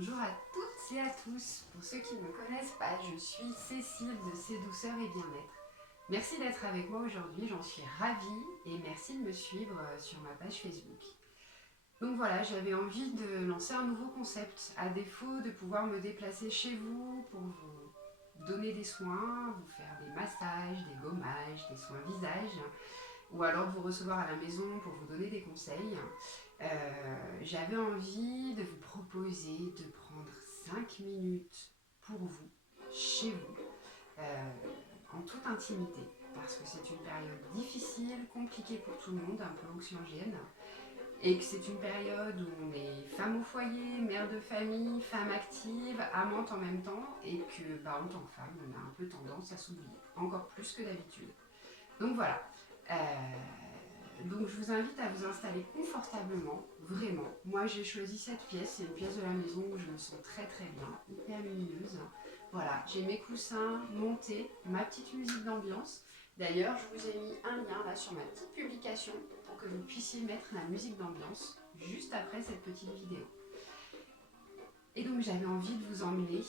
Bonjour à toutes et à tous. Pour ceux qui ne me connaissent pas, je suis Cécile de C'est Douceur et Bien-être. Merci d'être avec moi aujourd'hui, j'en suis ravie et merci de me suivre sur ma page Facebook. Donc voilà, j'avais envie de lancer un nouveau concept. À défaut de pouvoir me déplacer chez vous pour vous donner des soins, vous faire des massages, des gommages, des soins visage, ou alors de vous recevoir à la maison pour vous donner des conseils, j'avais envie de vous proposer de prendre 5 minutes pour vous, chez vous, en toute intimité. Parce que c'est une période difficile, compliquée pour tout le monde, un peu anxiogène. Et que c'est une période où on est femme au foyer, mère de famille, femme active, amante en même temps. Et que, en tant que femme, on a un peu tendance à s'oublier, encore plus que d'habitude. Donc voilà. Donc je vous invite à vous installer confortablement, vraiment. Moi j'ai choisi cette pièce, c'est une pièce de la maison où je me sens très très bien, hyper lumineuse. Voilà, j'ai mes coussins montés, ma petite musique d'ambiance. D'ailleurs, je vous ai mis un lien là sur ma petite publication pour que vous puissiez mettre la musique d'ambiance juste après cette petite vidéo. Et donc j'avais envie de vous emmener,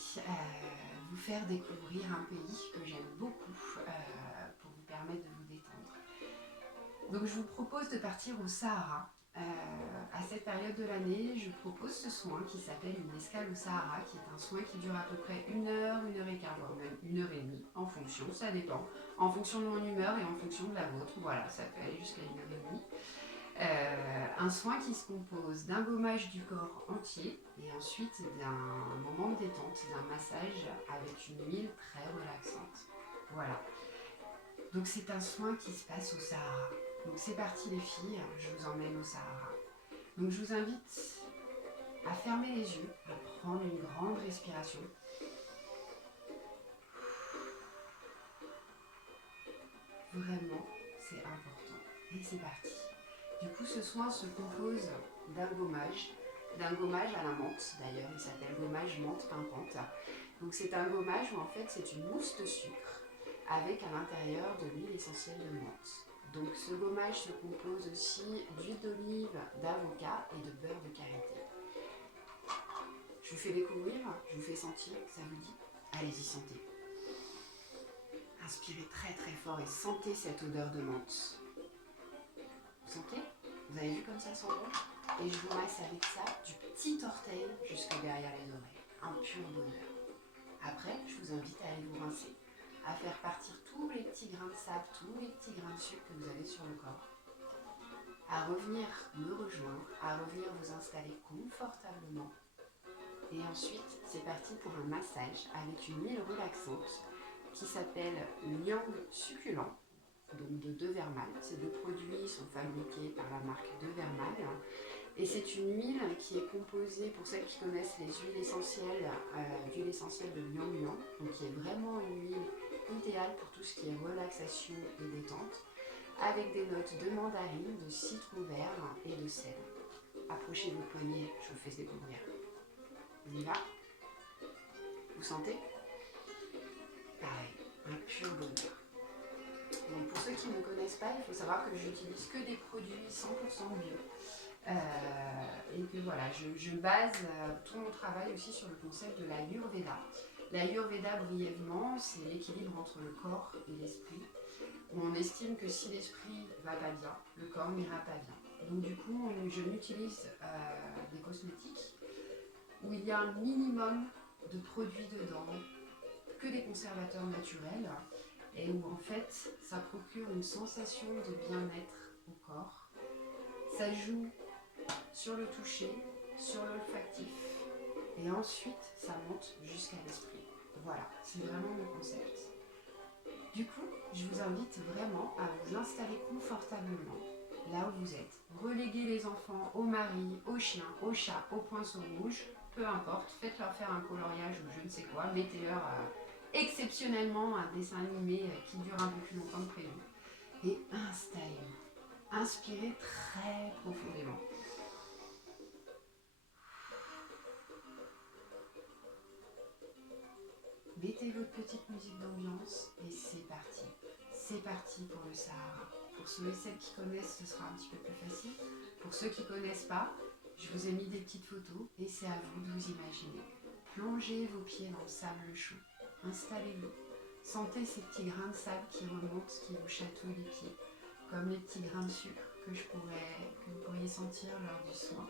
vous faire découvrir un pays que j'aime beaucoup pour vous permettre de vous détendre. Donc je vous propose de partir au Sahara. À cette période de l'année, je propose ce soin qui s'appelle une escale au Sahara, qui est un soin qui dure à peu près 1 heure et quart, voire même 1 heure et demie, en fonction, ça dépend, en fonction de mon humeur et en fonction de la vôtre. Voilà, ça peut aller jusqu'à 1 heure et demie. Un soin qui se compose d'un gommage du corps entier et ensuite d'un moment de détente, d'un massage avec une huile très relaxante. Voilà. Donc c'est un soin qui se passe au Sahara. Donc c'est parti les filles, je vous emmène au Sahara. Donc je vous invite à fermer les yeux, à prendre une grande respiration. Vraiment, c'est important. Et c'est parti. Du coup, ce soin se compose d'un gommage à la menthe d'ailleurs, il s'appelle gommage menthe pimpante. Donc c'est un gommage où en fait c'est une mousse de sucre avec à l'intérieur de l'huile essentielle de menthe. Donc ce gommage se compose aussi d'huile d'olive, d'avocat et de beurre de karité. Je vous fais découvrir, je vous fais sentir, ça vous dit? Allez-y, sentez. Inspirez très très fort et sentez cette odeur de menthe. Vous sentez? Vous avez vu comme ça sent bon? Et je vous masse avec ça du petit orteil jusque derrière les oreilles. Un pur bonheur. Après, je vous invite à aller vous rincer, à faire partir tous les petits grains de sable, tous les petits grains de sucre que vous avez sur le corps, à revenir me rejoindre, à revenir vous installer confortablement. Et ensuite, c'est parti pour un massage avec une huile relaxante qui s'appelle Nyang Succulent, donc de Devermal. Ces deux produits sont fabriqués par la marque Devermal. Et c'est une huile qui est composée, pour celles qui connaissent les huiles essentielles, d'huile essentielle de Liang Liang, donc qui est vraiment une huile idéale pour tout ce qui est relaxation et détente, avec des notes de mandarine, de citron vert et de sel. Approchez vos poignets, je vous fais découvrir. On y va? Vous sentez? Pareil, un pur bonheur. Donc pour ceux qui ne me connaissent pas, il faut savoir que j'utilise que des produits 100% bio. Et que voilà, je base tout mon travail aussi sur le concept de l'Ayurveda. L'Ayurveda, brièvement, c'est l'équilibre entre le corps et l'esprit. On estime que si l'esprit va pas bien, le corps n'ira pas bien. Donc du coup, je n'utilise des cosmétiques où il y a un minimum de produits dedans, que des conservateurs naturels, et où en fait, ça procure une sensation de bien-être au corps. Ça joue sur le toucher, sur l'olfactif, et ensuite ça monte jusqu'à l'esprit. Voilà, c'est vraiment mon concept. Du coup, je vous invite vraiment à vous installer confortablement là où vous êtes. Reléguez les enfants au mari, au chien, au chat, au poinçon rouge, peu importe, faites-leur faire un coloriage ou je ne sais quoi, mettez-leur exceptionnellement un dessin animé qui dure un peu plus longtemps que prévu. Et installez-vous. Inspirez très profondément. Mettez votre petite musique d'ambiance et c'est parti. C'est parti pour le Sahara. Pour ceux et celles qui connaissent, ce sera un petit peu plus facile. Pour ceux qui ne connaissent pas, Je vous ai mis des petites photos et c'est à vous de vous imaginer. Plongez vos pieds dans le sable chaud. Installez-vous. Sentez ces petits grains de sable qui remontent, qui vous chatouillent les pieds, comme les petits grains de sucre que vous pourriez sentir lors du soin.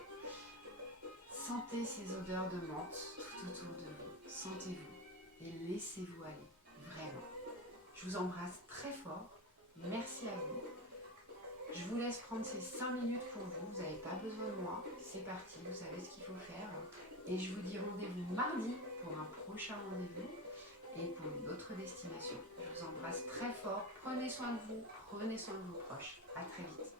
Sentez ces odeurs de menthe tout autour de vous. Sentez-vous et laissez-vous aller, vraiment. Je vous embrasse très fort. Merci à vous. Je vous laisse prendre ces 5 minutes pour vous. Vous n'avez pas besoin de moi. C'est parti, vous savez ce qu'il faut faire. Et je vous dis rendez-vous mardi pour un prochain rendez-vous et pour une autre destination. Je vous embrasse très fort. Prenez soin de vous. Prenez soin de vos proches. À très vite.